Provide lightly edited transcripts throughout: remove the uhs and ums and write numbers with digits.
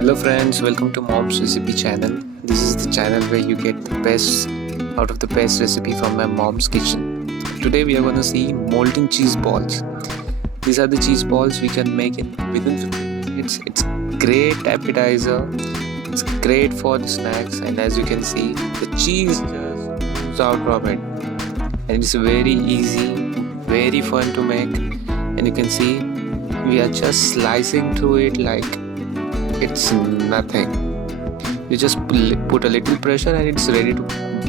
Hello friends, welcome to Mom's Recipe channel. This is the channel where you get the best out of the best recipe from my mom's kitchen. Today we are going to see molten cheese balls. These are the cheese balls we can make it within 15 minutes. It's great appetizer. It's great for the snacks, and as you can see, the cheese just comes out from it. And it's very easy, very fun to make. And you can see we are just slicing through it like it's nothing. You just put a little pressure and it's ready to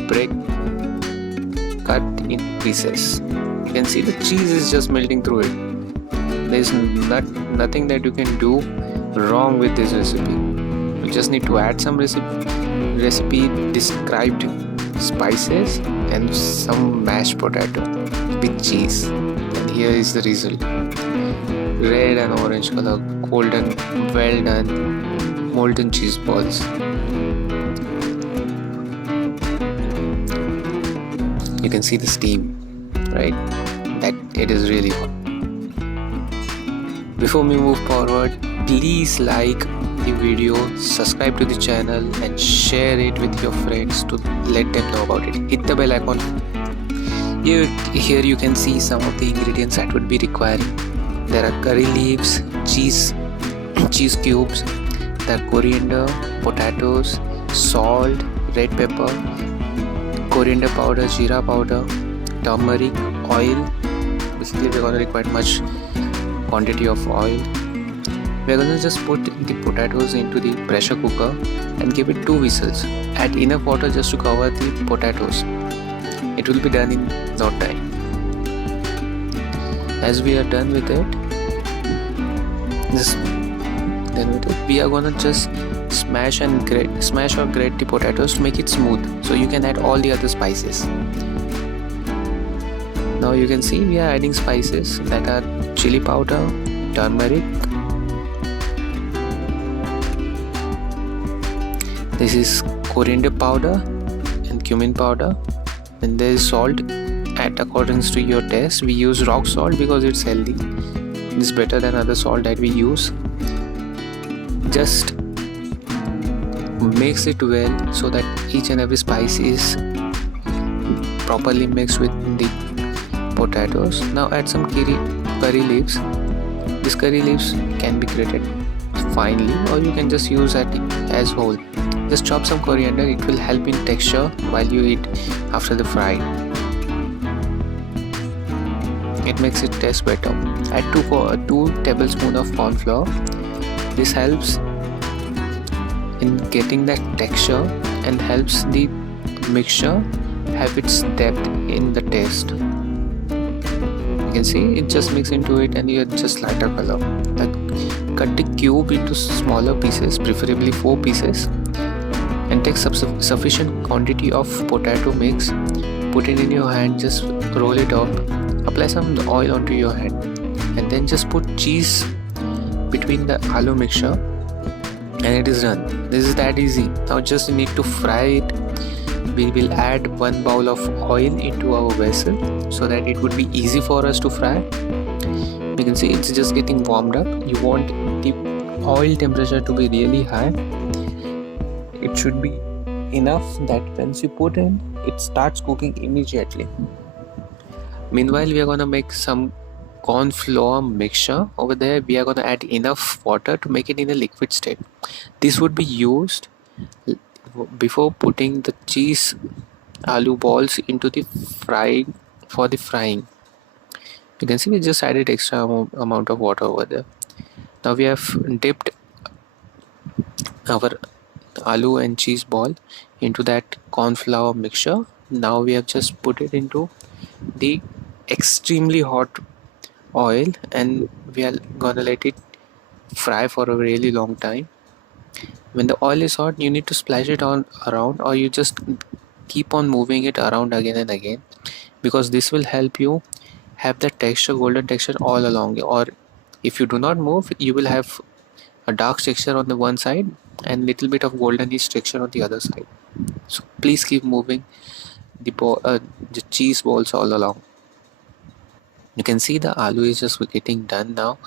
break, cut in pieces. You can see the cheese is just melting through it. There's nothing that you can do wrong with this recipe. You just need to add some recipe described spices and some mashed potato with cheese. And here is the result. Red and orange color, golden, well done molten cheese balls. You can see the steam, right? That it is really hot. Before we move forward, please like the video, subscribe to the channel and share it with your friends to let them know about it. Hit the bell icon. Here you can see some of the ingredients that would be required. There are curry leaves, cheese cubes, there are coriander, potatoes, salt, red pepper, coriander powder, jeera powder, turmeric, oil. Basically we're going to require much quantity of oil. We're going to just put the potatoes into the pressure cooker and give it 2 whistles. Add enough water just to cover the potatoes. It will be done in no time. As we are done with it, we are gonna just smash or grate the potatoes to make it smooth, so you can add all the other spices. Now you can see we are adding spices that are chili powder, turmeric, this is coriander powder and cumin powder, and there is salt. Add according to your taste. We use rock salt because it's healthy. It's better than other salt that we use. Just mix it well so that each and every spice is properly mixed with the potatoes. Now add some curry leaves. These curry leaves can be grated finely, or you can just use it as whole. Just chop some coriander. It will help in texture while you eat after the fry. It makes it taste better. Add 2 tablespoons of corn flour. This helps in getting that texture and helps the mixture have its depth in the taste. You can see it just mix into it and you get just lighter color. Cut the cube into smaller pieces, preferably 4 pieces, and take sufficient quantity of potato mix. Put it in your hand, just roll it up. Apply some oil onto your hand and then just put cheese between the aloo mixture and it is done. This is that easy. Now just need to fry it. We will add 1 bowl of oil into our vessel so that it would be easy for us to fry. You can see it's just getting warmed up. You want the oil temperature to be really high. It should be enough that once you put in, it starts cooking immediately. Meanwhile, we are going to make some corn flour mixture. Over there we are going to add enough water to make it in a liquid state. This would be used before putting the cheese aloo balls into the frying. You can see we just added extra amount of water over there. Now we have dipped our aloo and cheese ball into that corn flour mixture. Now we have just put it into the extremely hot oil and we are gonna let it fry for a really long time. When the oil is hot, you need to splash it on around, or you just keep on moving it around again and again, because this will help you have the texture, golden texture all along. Or if you do not move, you will have a dark texture on the one side and little bit of goldenish texture on the other side. So please keep moving the cheese balls all along. You can see the aloo is just getting done now,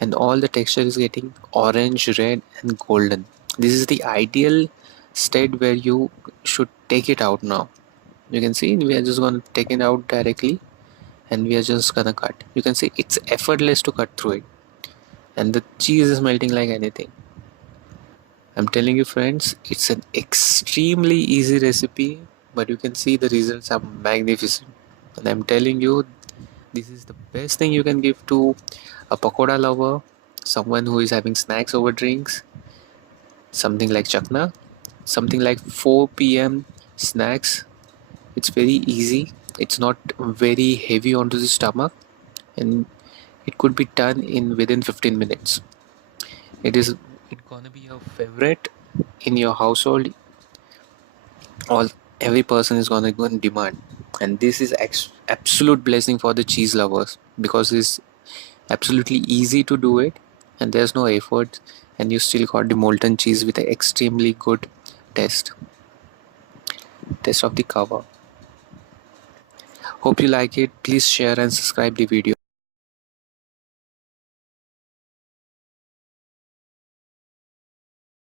and all the texture is getting orange, red and golden. This is the ideal state where you should take it out now. You can see we are just going to take it out directly, and we are just gonna cut. You can see it's effortless to cut through it, and the cheese is melting like anything. I'm telling you friends, it's an extremely easy recipe, but you can see the results are magnificent. And I'm telling you, this is the best thing you can give to a pakoda lover, someone who is having snacks over drinks, something like chakna, something like 4 p.m. snacks. It's very easy. It's not very heavy onto the stomach, and it could be done in within 15 minutes. It's gonna be your favorite in your household. All every person is gonna go and demand, and this is absolute blessing for the cheese lovers because it's absolutely easy to do it, and there's no effort, and you still got the molten cheese with an extremely good taste of the cover. Hope you like it. Please share and subscribe the video.